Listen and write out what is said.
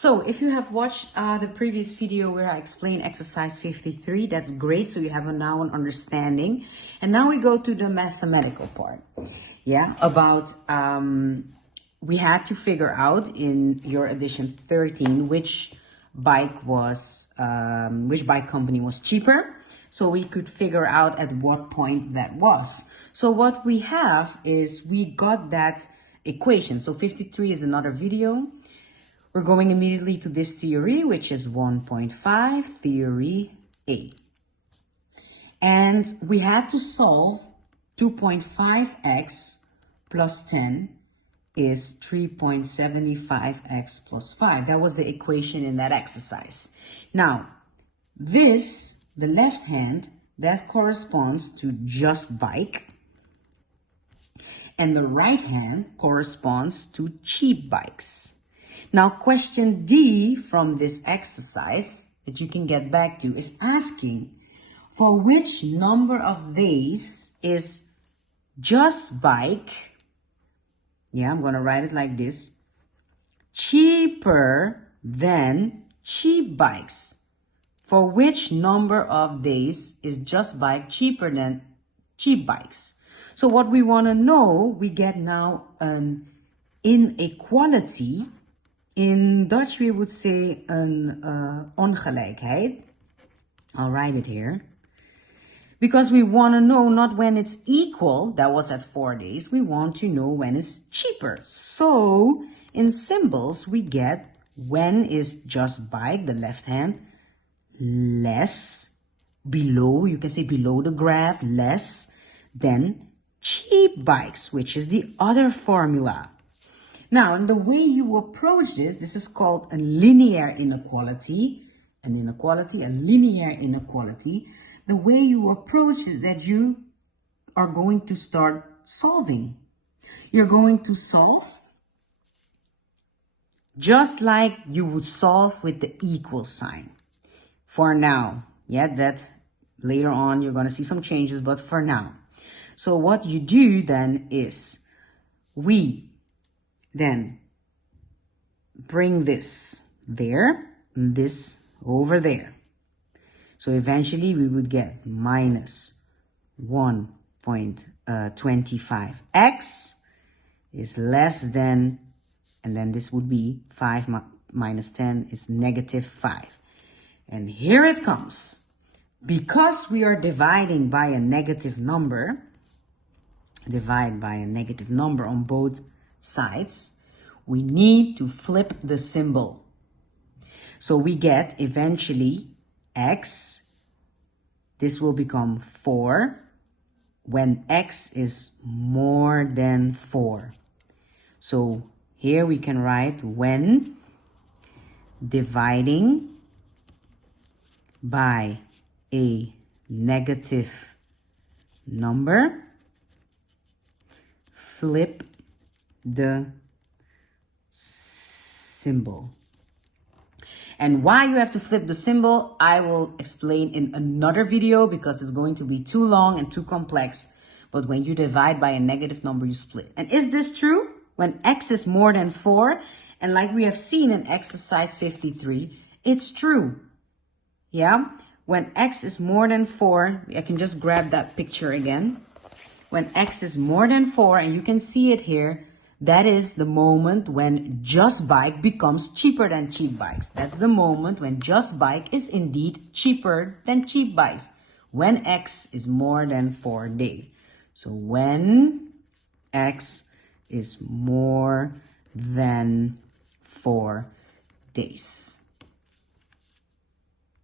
So if you have watched the previous video where I explained exercise 53, that's great. So you have now an understanding. And now we go to the mathematical part. Yeah, about we had to figure out in your edition 13 which bike company was cheaper. So we could figure out at what point that was. So what we have is we got that equation. So 53 is another video. We're going immediately to this theory, which is 1.5, theory A. And we had to solve 2.5x plus 10 is 3.75x plus 5. That was the equation in that exercise. Now, this, the left hand, that corresponds to just bike. And the right hand corresponds to cheap bikes. Now, question D from this exercise that you can get back to is asking for which number of days is just bike, yeah, I'm going to write it like this, cheaper than cheap bikes. For which number of days is just bike cheaper than cheap bikes? So what we want to know, we get now an inequality. In Dutch, we would say een ongelijkheid. I'll write it here. Because we want to know not when it's equal, that was at 4 days. We want to know when it's cheaper. So in symbols, we get when is just bike, the left hand, less, below, you can say below the graph, less than cheap bikes, which is the other formula. Now, and the way you approach this is called a linear inequality. A linear inequality. The way you approach it, that you are going to start solving. You're going to solve just like you would solve with the equal sign. For now, yeah, that later on you're going to see some changes, but for now. So what you do then is we then bring this there, and this over there. So eventually we would get minus 1.25x is less than, and then this would be 5 minus 10 is negative 5. And here it comes. Because we are dividing by a negative number, divide by a negative number on both sides, we need to flip the symbol. So we get eventually x, this will become 4 when x is more than 4. So here we can write when dividing by a negative number, flip the symbol. And why you have to flip the symbol, I will explain in another video because it's going to be too long and too complex. But when you divide by a negative number, you split. And is this true? When x is more than 4, and like we have seen in exercise 53, it's true. Yeah? When x is more than 4, I can just grab that picture again. When x is more than 4, and you can see it here, that is the moment when just bike becomes cheaper than cheap bikes. That's the moment when just bike is indeed cheaper than cheap bikes. When x is more than 4 days. So when x is more than 4 days.